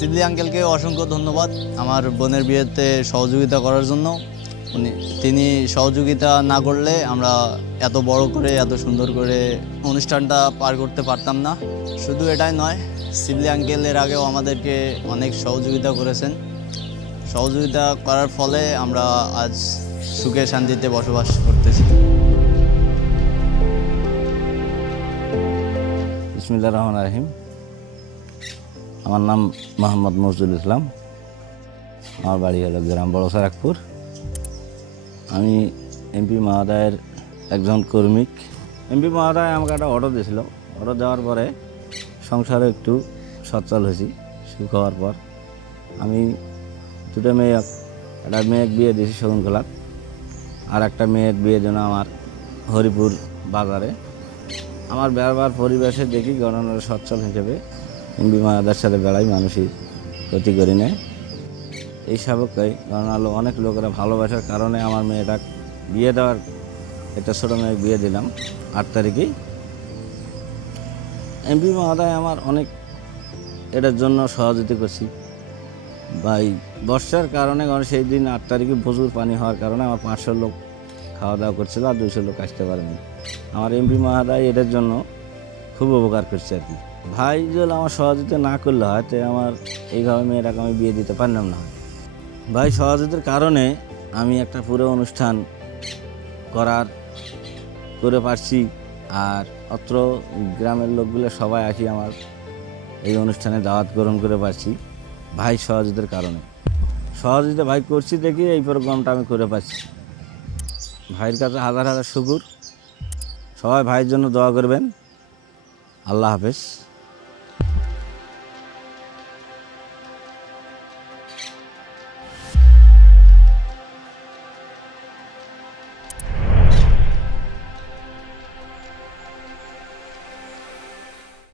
শিবলি আঙ্কেলকে অসংখ্য ধন্যবাদ আমার বোনের বিয়েতে সহযোগিতা করার জন্য। উনি, তিনি সহযোগিতা না করলে আমরা এত বড় করে, এত সুন্দর করে অনুষ্ঠানটা পার করতে পারতাম না। শুধু এটাই নয় শিবলি আঙ্কেল এর আগেও আমাদেরকে অনেক সহযোগিতা করেছেন। সহযোগিতা করার ফলে আমরা আজ সুখে শান্তিতে বসবাস করতেছি। বিসমিল্লা রহমান রাহিম। আমার নাম মোহাম্মদ মজদুল ইসলাম। আমার বাড়ি হলো গ্রাম বড় সারাকপুর আমি এমপি মহোদয়ের একজন কর্মিক এমপি মহোদয় আমাকে একটা অর্ডার দিয়েছিল। অর্ডার দেওয়ার পরে সংসারে একটু সচ্ছল হয়েছি, সুখ হওয়ার পর। আমি দুটো মেয়ে, একটা মেয়ের বিয়ে দিয়েছি শগুনখোলার আর একটা মেয়ের বিয়ের জন্য আমার হরিপুর বাজারে। আমার ব্যবহার পরিবেশে দেখি গণনার সচ্ছল হিসেবে এমবি মাদার সাথে বেড়াই, মানুষই ক্ষতি করি নেয় এই সবকই গণনালো অনেক লোকেরা ভালোবাসার কারণে আমার মেয়েটা বিয়ে দেওয়ার একটা ছোটো মেয়ে বিয়ে দিলাম আট তারিখেই। এমপি মহোদয় আমার অনেক এটার জন্য সহযোগিতা করছি। ভাই, বর্ষার কারণে কারণ সেই দিন আট তারিখে প্রচুর পানি হওয়ার কারণে আমার পাঁচশো লোক খাওয়া দাওয়া করছিল আর দুইশো লোক আসতে পারেনি। আমার এমপি মহাদায় এটার জন্য খুব উপকার করছে আর কি। ভাই যদি আমার সহযোগিতা না করলে হয় তো আমার এইভাবে মেয়েটাকে আমি বিয়ে দিতে পারলাম না। ভাই, সহযোগিতার কারণে আমি একটা পুরো অনুষ্ঠান করার করে পারছি আর অত্র গ্রামের লোকগুলো সবাই আসি আমার এই অনুষ্ঠানে দাওয়াত গ্রহণ করে পারছি ভাই সহযোগিতার কারণে। সহযোগিতা ভাই করছি দেখি এই প্রোগ্রামটা আমি করে পাচ্ছি ভাইয়ের কাছে হাজার হাজার শুকুর। সবাই ভাইয়ের জন্য দোয়া করবেন। আল্লাহ হাফেজ।